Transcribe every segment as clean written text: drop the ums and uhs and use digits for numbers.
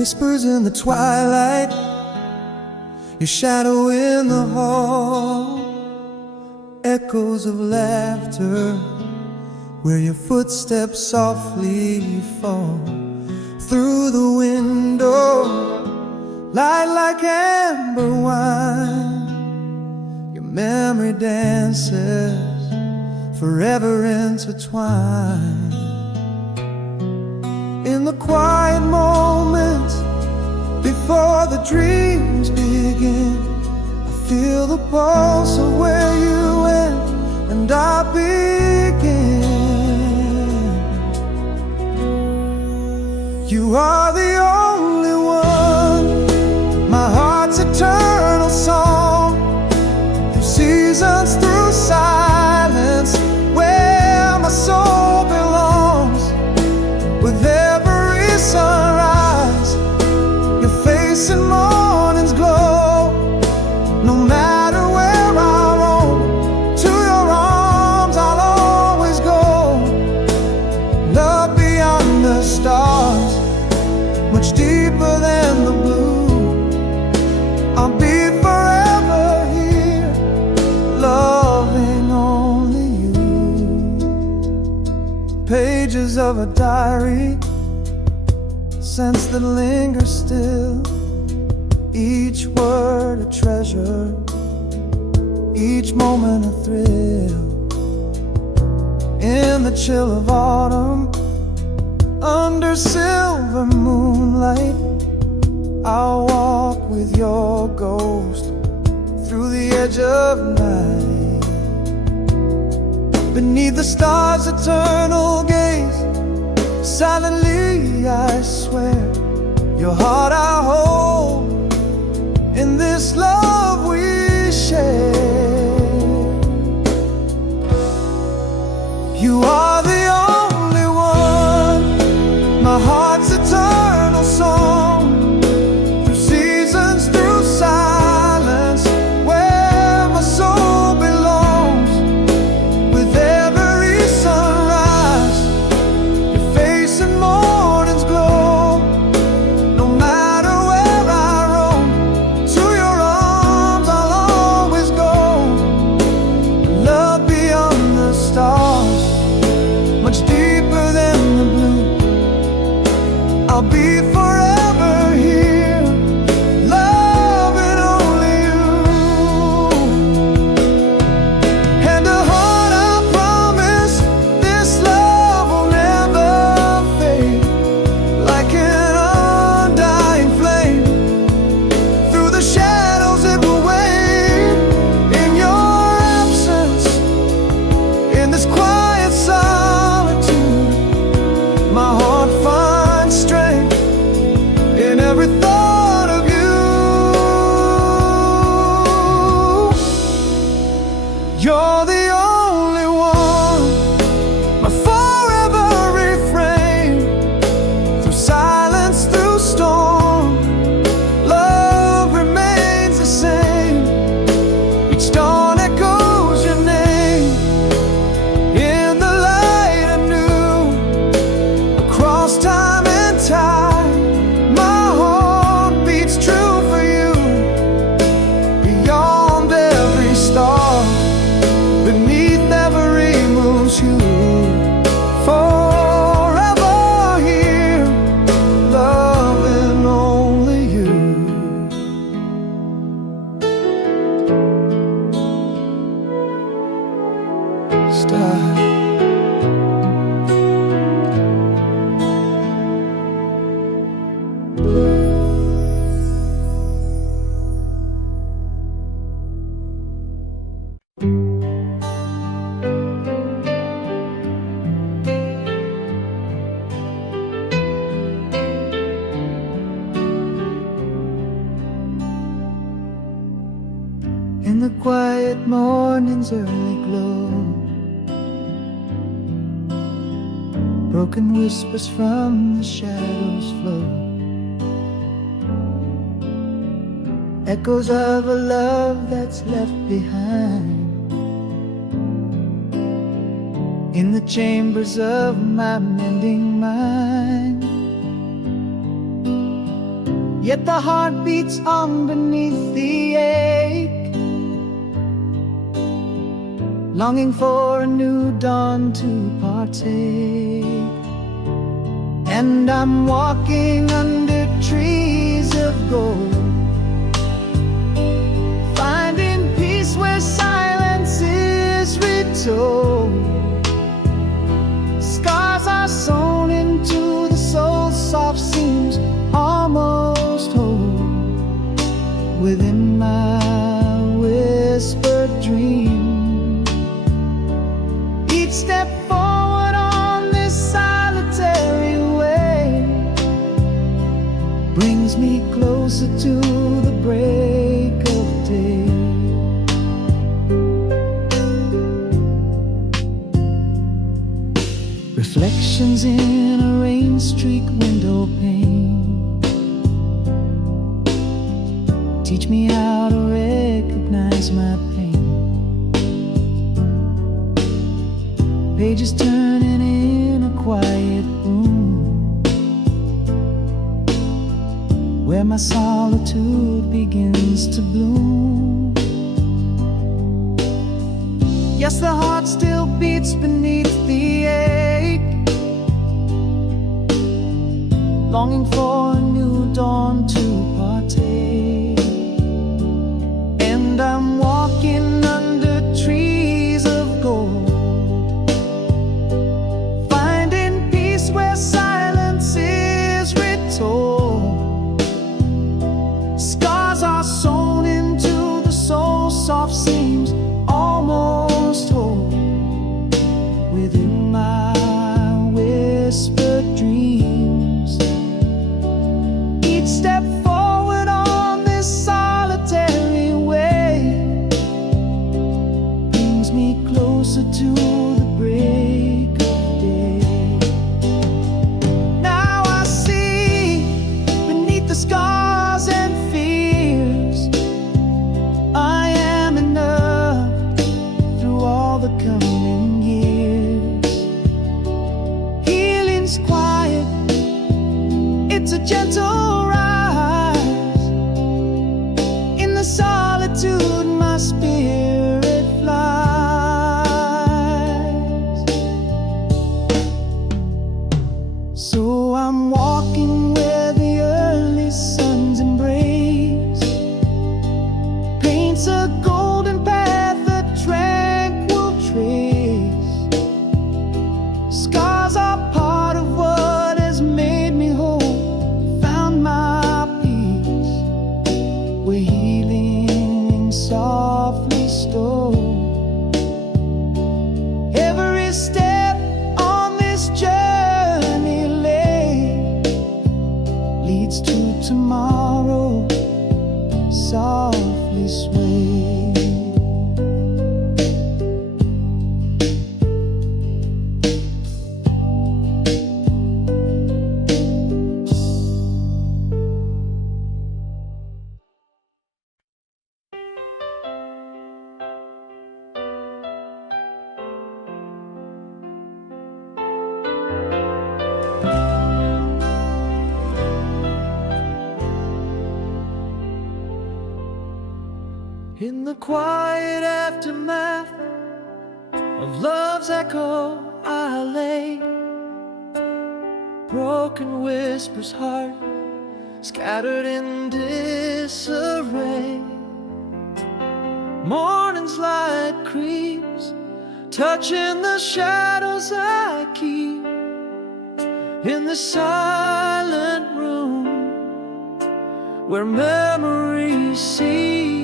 Whispers in the twilight, your shadow in the hall, echoes of laughter where your footsteps softly fall. Through the window, light like amber wine, your memory dances forever intertwined. In the quiet moments before the dreams begin, I feel the pulse of where you end and I begin. You are the only one, my heart's eternal song. Through seasons, through silence, where my soul belongs. With every sunrise, your face in morning's glow. No matter where I roam, to your arms I'll always go. Love beyond the stars, much deeper than the blue. I'll be forever here, loving only you. Pages of a diary, scents that linger still. Each word a treasure, each moment a thrill. In the chill of autumn, under silver moonlight, I'll walk with your ghost through the edge of night. Beneath the stars' eternal gaze, silently I swear, your heart I hold in this love we share. You are the only one, my heart's eternal song. Through seasons, through silence, where my soul belongs. With every sunrise, your face in morning's glow. No matter where I roam, to your arms I'll always go. Love beyond the stars, much deeper than the blue. I'll be forever here, loving only you. And a heart I promise, this love will never fade. Like an undying flame, through the shadows it will wait. In your absence, in this quiet solitude, my heart finds strength in every thought of you. You're the only one, my forever refrain. Through silence, through storm, love remains the same. Each dawn echoes your name in the light anew. Across time and time, my heart beats true for you. Beyond every star, beneath every moon's hue. Forever here, loving only you. Star. In the quiet morning's early glow, broken whispers from the shadows flow. Echoes of a love that's left behind. in the chambers of my mending mind. yet the heart beats on beneath the ache, longing for a new dawn to partake. And I'm walking under trees of gold, finding peace where silence is retold. Scars are sewn into the soul's soft seams, almost whole within my whispered dream. Each step forward on this solitary way brings me closer to the break of day. Reflections in a rain-streaked window pane teach me how to recognize my pain. Pages turning in a quiet room where my solitude begins to bloom. Yes, the heart still beats beneath the ache, longing for a new dawn to partake. And I'm walking under trees of gold, finding peace where silence is retold. Scars are sewn into the soul's soft seams, almost whole within my whispered dreams. Each step forward on this solitary way brings me closer to the break of day. Now I see beneath the scars and fears I am enough through all the coming years. Healing's quiet, it's a gentle rise. In the solitude my spirit flies. So I'm walking where the early sun's embrace paints a golden path, a tranquil trace. Scars are part of what has made me whole, found my peace where healing softly stole. Every step on this journey leads to tomorrow, softly sway. In the quiet aftermath of love's echo, I lay, broken whispers, heart scattered in disarray. Morning's light creeps, touching the shadows I keep in the silent room where memories see.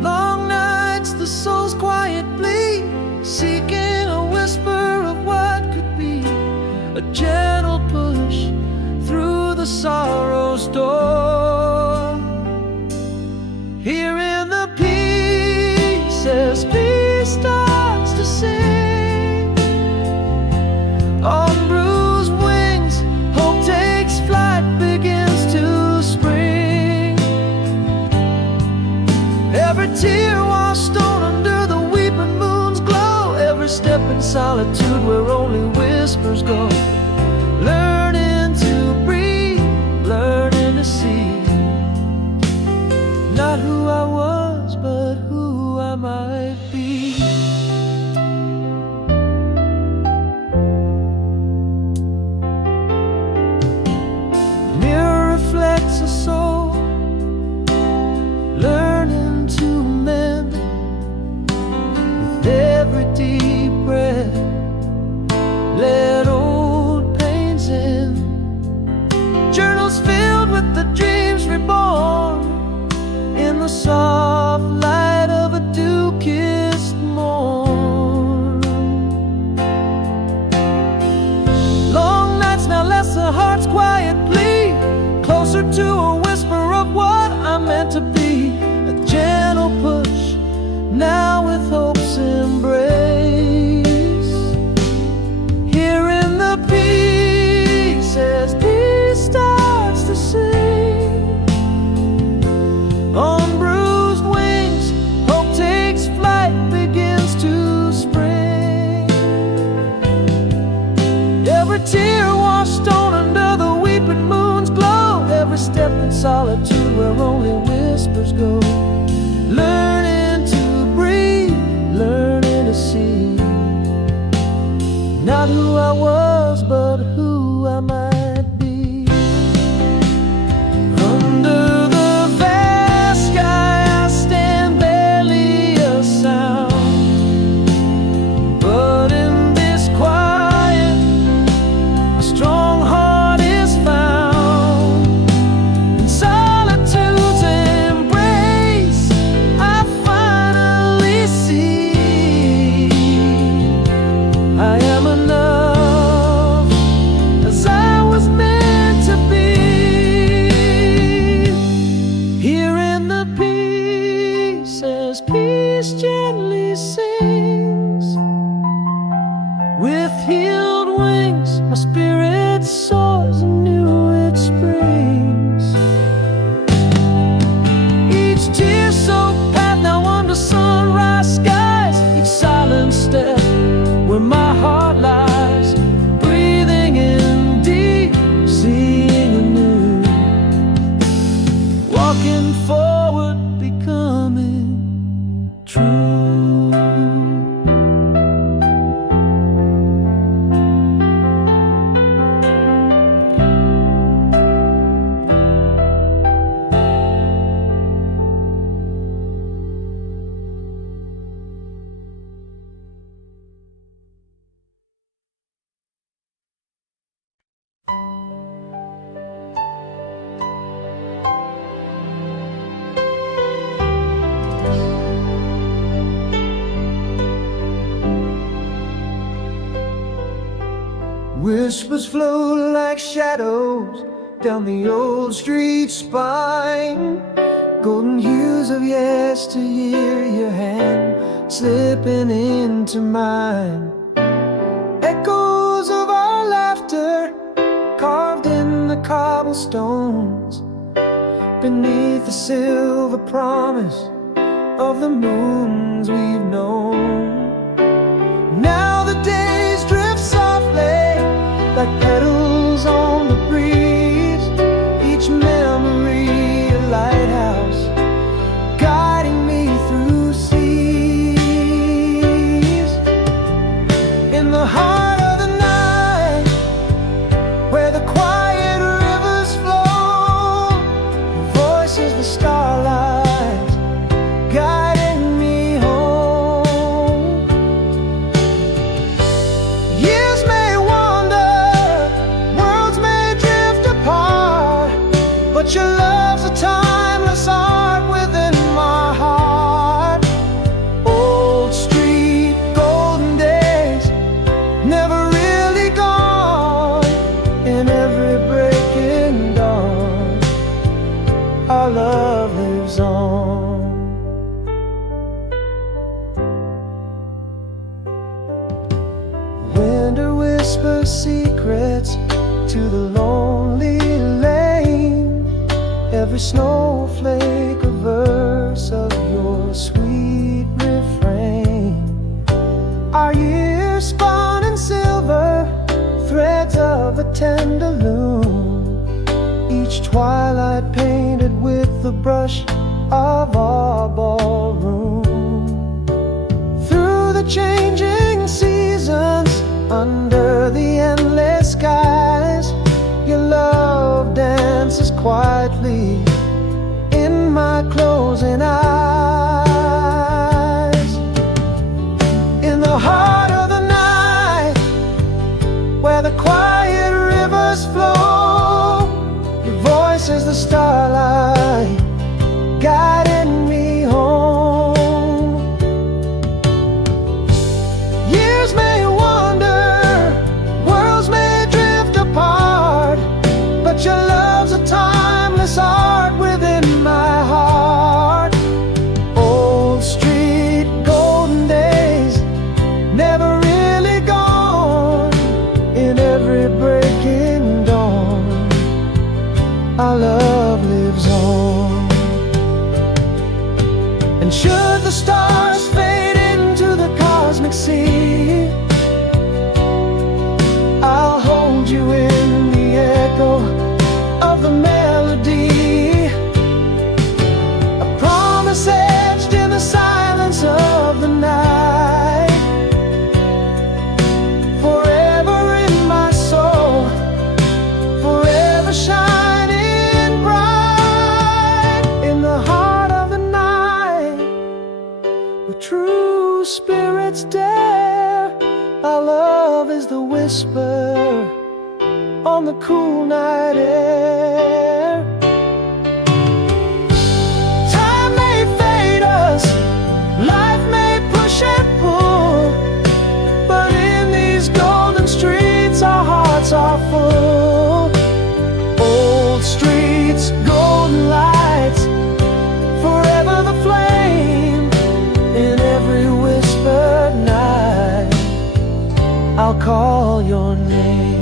Long nights, the soul's quiet plea, seeking a whisper of what could be, a gentle push through the sorrow's door. Hearing the pieces, peace starts to sing. On bruised wings, hope takes flight, begins to spring. Every tear washed on under the weeping moon's glow, every step in solitude where only whispers go. Learning to breathe, to a whisper of what I'm meant to be. A gentle push, now with hope's embrace. Here in the peace, as peace starts to sing, on bruised wings, hope takes flight, begins to spring. Every tear washed on under the weeping moon's glow, every step in solitude where only whispers go. Learning to breathe, learning to see, not who I was, but who I might be. Under the vast sky I stand, barely a sound, but in this quiet a strong heart is found. In solitude's embrace I finally see I am enough, as I was meant to be. Here in the peace, as peace gently sings, with healed wings my spirit soars anew, it springs. Each tear-soaked path now under sunrise skies, each silent step where my heart lies, breathing in deep, seeing anew, walking forward, becoming true. Whispers float like shadows down the old street spine, golden hues of yesteryear, your hand slipping into mine. Echoes of our laughter carved in the cobblestones, beneath the silver promise of the moons we've known. Now the days drift softly like petals on the breeze, each memory a lighthouse guiding me through seas. In the heart of the night, where the quiet rivers flow, your voice is the starlight guiding me home. Years may but your love's a timeless art within my heart. Old street, golden days, never really gone. In every breaking dawn, our love lives on. Winter whispers secrets to the lonely lane, every snowflake a verse of your sweet refrain. Our years spun in silver, threads of a tender loom, each twilight painted with the brush of our ballroom. Through the changing seasons, under the endless skies, your love dances quietly in my closing eyes. In the heart of the night, where the quiet rivers flow, your voice is the starlight guiding me home. Years may wander, worlds may drift apart, but your love's a timeless our love lives on. And should the stars fade into the cosmic sea, I'll hold you in the echo of the melody, a promise etched in the silence of the night, forever in my soul, forever shining bright in the heart of the night, where true spirits dare. Our love is the whisper on the cool night air. Time may fade us, life may push and pull, but in these golden streets our hearts are full. Old streets, golden lights, forever the flame. In every whispered night I'll call your name.